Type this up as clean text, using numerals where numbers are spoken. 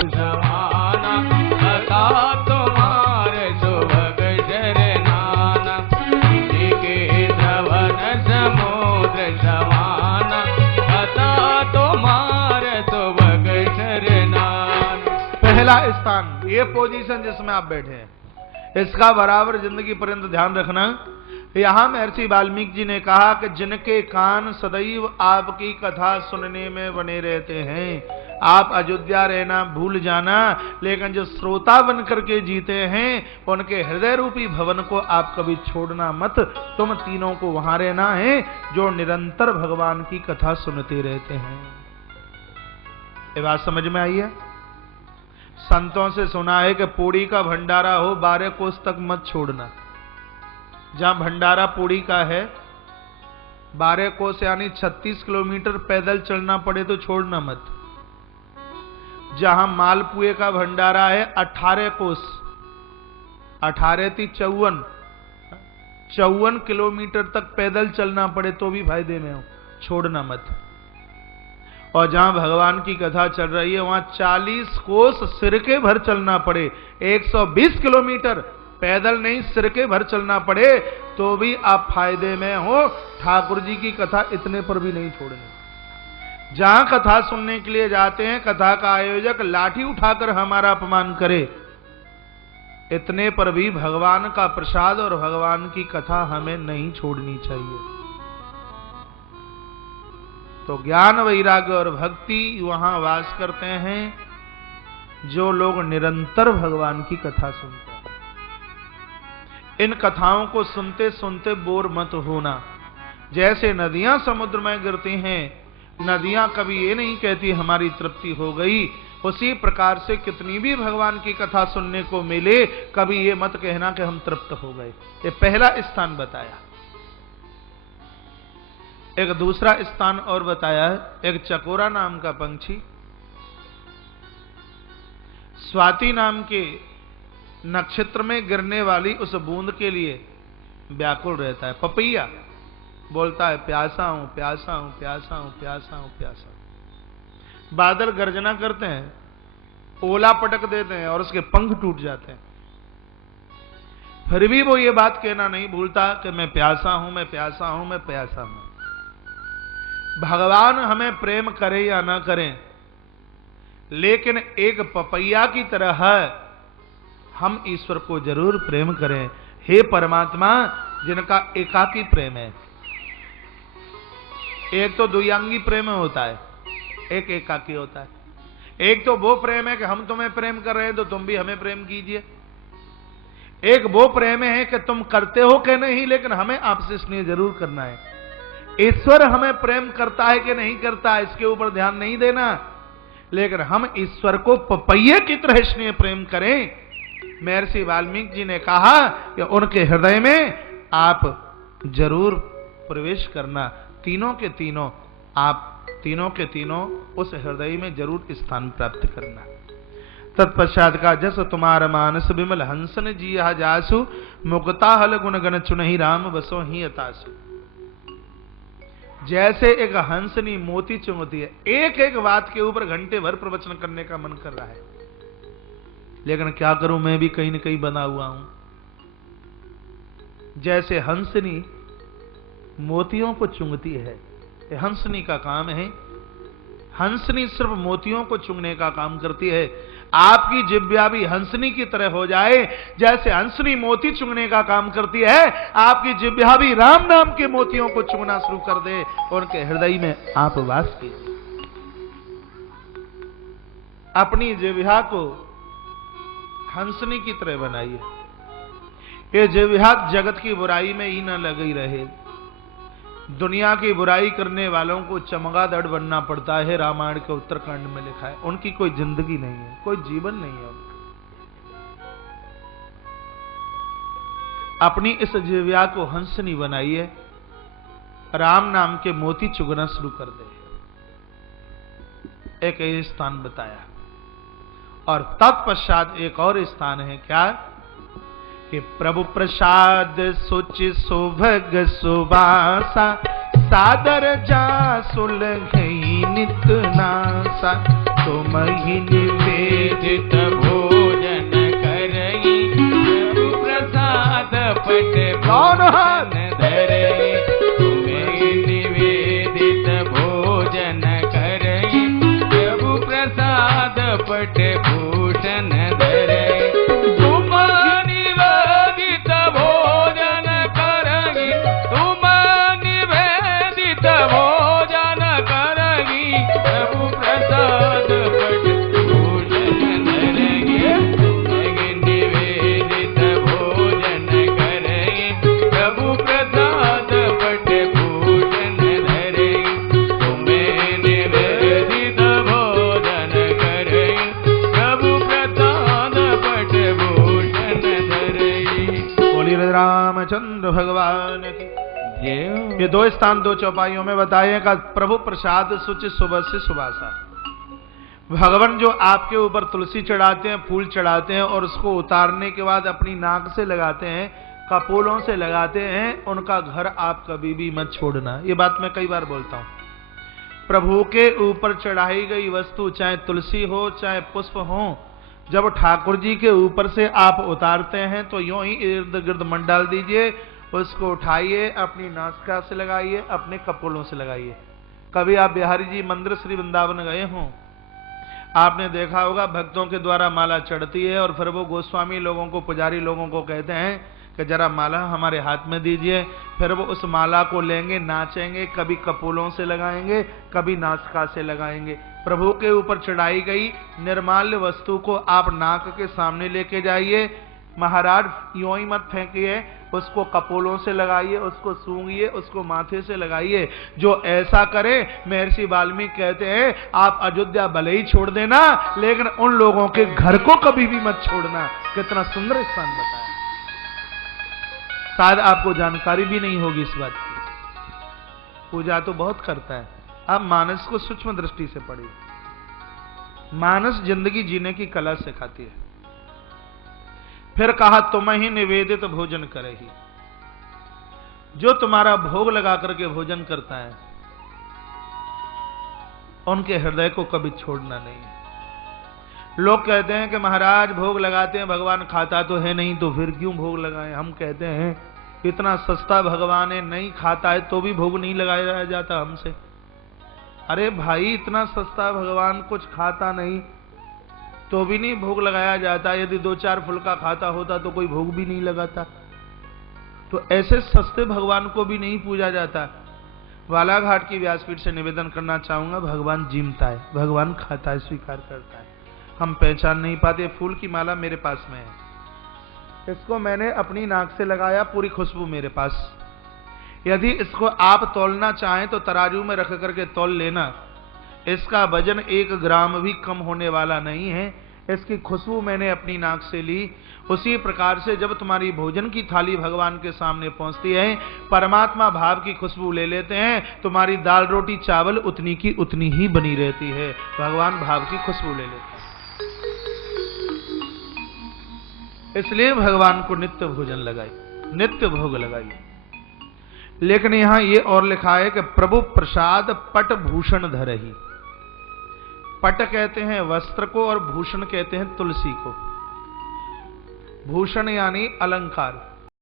समाना कथा तुम्हारे सुभग शरणाना, के धवन समुद्र समाना कथा तुम्हारे सुभग शरणाना। पहला स्थान, ये पोजीशन जिसमें आप बैठे हैं, इसका बराबर जिंदगी पर्यंत ध्यान रखना। यहां महर्षि वाल्मीकि जी ने कहा कि जिनके कान सदैव आपकी कथा सुनने में बने रहते हैं, आप अयोध्या रहना भूल जाना, लेकिन जो श्रोता बन करके जीते हैं उनके हृदय रूपी भवन को आप कभी छोड़ना मत। तुम तीनों को वहां रहना है जो निरंतर भगवान की कथा सुनते रहते हैं। ये बात समझ में आई है? संतों से सुना है कि पूड़ी का भंडारा हो 12 कोस तक मत छोड़ना। जहां भंडारा पूड़ी का है 12 कोस यानी 36 किलोमीटर पैदल चलना पड़े तो छोड़ना मत। जहां मालपुए का भंडारा है 18 कोस, 18 × 54, 54 किलोमीटर तक पैदल चलना पड़े तो भी फायदे में हो, छोड़ना मत। और जहां भगवान की कथा चल रही है वहां 40 कोस सिरके भर चलना पड़े, 120 किलोमीटर पैदल नहीं सिरके भर चलना पड़े तो भी आप फायदे में हो। ठाकुर जी की कथा इतने पर भी नहीं छोड़नी। जहां कथा सुनने के लिए जाते हैं कथा का आयोजक लाठी उठाकर हमारा अपमान करे, इतने पर भी भगवान का प्रसाद और भगवान की कथा हमें नहीं छोड़नी चाहिए। तो ज्ञान वैराग्य और भक्ति वहां वास करते हैं जो लोग निरंतर भगवान की कथा सुनते हैं। इन कथाओं को सुनते सुनते बोर मत होना। जैसे नदियां समुद्र में गिरती हैं, नदियां कभी ये नहीं कहती हमारी तृप्ति हो गई, उसी प्रकार से कितनी भी भगवान की कथा सुनने को मिले कभी ये मत कहना कि हम तृप्त हो गए। ये पहला स्थान बताया। एक दूसरा स्थान और बताया है, एक चकोरा नाम का पंछी स्वाति नाम के नक्षत्र में गिरने वाली उस बूंद के लिए व्याकुल रहता है। पपैया बोलता है प्यासा हूं प्यासा हूं प्यासा हूं प्यासा हूं प्यासा हूं। बादल गर्जना करते हैं, ओला पटक देते हैं और उसके पंख टूट जाते हैं, फिर भी वो ये बात कहना नहीं भूलता कि मैं प्यासा हूं मैं प्यासा हूं मैं प्यासा हूं। भगवान हमें प्रेम करे या ना करें, लेकिन एक पपैया की तरह हम ईश्वर को जरूर प्रेम करें। हे परमात्मा, जिनका एकाकी प्रेम है, एक तो द्वियांगी प्रेम होता है, एक एकाकी होता है। एक तो वो प्रेम है कि हम तुम्हें प्रेम कर रहे हैं तो तुम भी हमें प्रेम कीजिए। एक वो प्रेम है कि तुम करते हो कि नहीं लेकिन हमें आपसे स्नेह जरूर करना है। ईश्वर हमें प्रेम करता है कि नहीं करता है इसके ऊपर ध्यान नहीं देना, लेकिन हम ईश्वर को पपैये की तरह स्नेह प्रेम करें। महर्षि वाल्मीकि जी ने कहा कि उनके हृदय में आप जरूर प्रवेश करना, तीनों के तीनों आप तीनों के तीनों उस हृदय में जरूर स्थान प्राप्त करना। तत्पश्चात का जस तुम्हार मानस विमल हंसन जी जासु, मुक्ता हल गुण गण चुनहि राम बसो ही अतासु। जैसे एक हंसनी मोती चुंगती है, एक एक बात के ऊपर घंटे भर प्रवचन करने का मन कर रहा है, लेकिन क्या करूं मैं भी कहीं न कहीं बना हुआ हूं। जैसे हंसनी मोतियों को चुंगती है, ये हंसनी का काम है। हंसनी सिर्फ मोतियों को चुंगने का काम करती है। आपकी जिह्वा भी हंसनी की तरह हो जाए, जैसे हंसनी मोती चुंगने का काम करती है, आपकी जिह्वा भी राम नाम के मोतियों को चुंगना शुरू कर दे, उनके हृदय में आप वास कीजिए। अपनी जिह्वा को हंसनी की तरह बनाइए। ये जिह्वा जगत की बुराई में ही न लगी रहे। दुनिया की बुराई करने वालों को चमगादड़ बनना पड़ता है, रामायण के उत्तरकांड में लिखा है। उनकी कोई जिंदगी नहीं है, कोई जीवन नहीं है उनका। अपनी इस जिह्वा को हंसनी बनाइए, राम नाम के मोती चुगना शुरू कर दे। एक ये स्थान बताया, और तत्पश्चात एक और स्थान है क्या कि प्रभु प्रसाद सुचि सुभग सुबासा, सादर जा सुलघई नित नासा, तुम ही निवेद पट भूषण धरे तुम निवेदित भोजन करगी तुम निवेदित भोजन करगी प्रभु प्रसाद पट भूषण धरेगी निवेदित भोजन करेगी प्रभु प्रसाद पट भूषण धरेगी तुम्हें निवेदित भोजन करेगी प्रभु प्रसाद पट भूषण धरेगी। बोलिए रामचंद्र भगवान की। जय ये दो स्थान दो चौपाइयों में बताए का प्रभु प्रसाद सुच सुबह से सुबासा। भगवान जो आपके ऊपर तुलसी चढ़ाते हैं, फूल चढ़ाते हैं और उसको उतारने के बाद अपनी नाक से लगाते हैं, कपोलों से लगाते हैं, उनका घर आप कभी भी मत छोड़ना। ये बात मैं कई बार बोलता हूं। प्रभु के ऊपर चढ़ाई गई वस्तु चाहे तुलसी हो चाहे पुष्प हो, जब ठाकुर जी के ऊपर से आप उतारते हैं तो यूं ही इर्द गिर्द मन डाल दीजिए, उसको उठाइए, अपनी नासिका से लगाइए, अपने कपोलों से लगाइए। कभी आप बिहारी जी मंदिर श्री वृंदावन गए हों, आपने देखा होगा भक्तों के द्वारा माला चढ़ती है और फिर वो गोस्वामी लोगों को, पुजारी लोगों को कहते हैं कि जरा माला हमारे हाथ में दीजिए। फिर वो उस माला को लेंगे, नाचेंगे, कभी कपोलों से लगाएंगे, कभी नासिका से लगाएंगे। प्रभु के ऊपर चढ़ाई गई निर्माल्य वस्तु को आप नाक के सामने लेके जाइए, महाराज यूं ही मत फेंकिए, उसको कपोलों से लगाइए, उसको सूंघिए, उसको माथे से लगाइए। जो ऐसा करे, महर्षि वाल्मीकि कहते हैं आप अयोध्या भले ही छोड़ देना लेकिन उन लोगों के घर को कभी भी मत छोड़ना। कितना सुंदर स्थान बताया। शायद आपको जानकारी भी नहीं होगी इस बात की। पूजा तो बहुत करता है, आप मानस को सूक्ष्म दृष्टि से पढ़िए। मानस जिंदगी जीने की कला सिखाती है। फिर कहा तुम ही निवेदित भोजन करेगी। जो तुम्हारा भोग लगा करके भोजन करता है उनके हृदय को कभी छोड़ना नहीं। लोग कहते हैं कि महाराज भोग लगाते हैं, भगवान खाता तो है नहीं, तो फिर क्यों भोग लगाएं। हम कहते हैं इतना सस्ता भगवान है, नहीं खाता है तो भी भोग नहीं लगाया जाता हमसे। अरे भाई इतना सस्ता भगवान, कुछ खाता नहीं तो भी नहीं भोग लगाया जाता। यदि 2-4 फुल्का खाता होता तो कोई भोग भी नहीं लगाता। तो ऐसे सस्ते भगवान को भी नहीं पूजा जाता। बालाघाट की व्यासपीठ से निवेदन करना चाहूंगा, भगवान जीमता है, भगवान खाता है, स्वीकार करता है। हम पहचान नहीं पाते। फूल की माला मेरे पास में है, इसको मैंने अपनी नाक से लगाया, पूरी खुशबू मेरे पास। यदि इसको आप तौलना चाहें तो तराजू में रख करके तौल लेना। इसका वजन 1 ग्राम भी कम होने वाला नहीं है। इसकी खुशबू मैंने अपनी नाक से ली। उसी प्रकार से जब तुम्हारी भोजन की थाली भगवान के सामने पहुंचती है, परमात्मा भाव की खुशबू ले लेते हैं, तुम्हारी दाल रोटी चावल उतनी की उतनी ही बनी रहती है। भगवान भाव की खुशबू ले लेते हैं। इसलिए भगवान को नित्य भोजन लगाई, नित्य भोग लगाई। लेकिन यहां यह और लिखा है कि प्रभु प्रसाद पट भूषण धरहि। पट कहते हैं वस्त्र को और भूषण कहते हैं तुलसी को। भूषण यानी अलंकार।